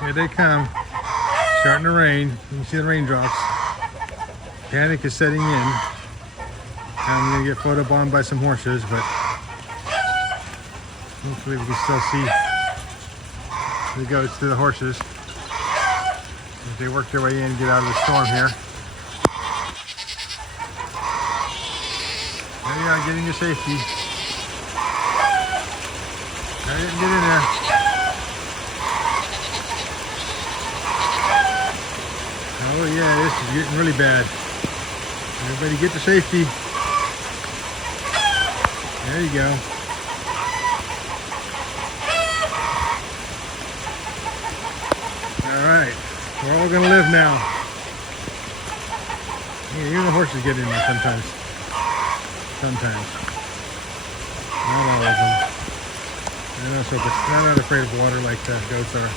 Here they come. Starting to rain. You can see the raindrops. Panic is setting in. I'm going to get photobombed by some horses, but hopefully we can still see the goats through the horses as they work their way in and get out of the storm here. There you are, getting to safety. Hurry up and get in there. Oh yeah, this is getting really bad. Everybody get to safety. There you go. Alright, we're all gonna live now. Yeah, even the horses get in there sometimes. Sometimes. Not all of them. They're not afraid of water like the goats are.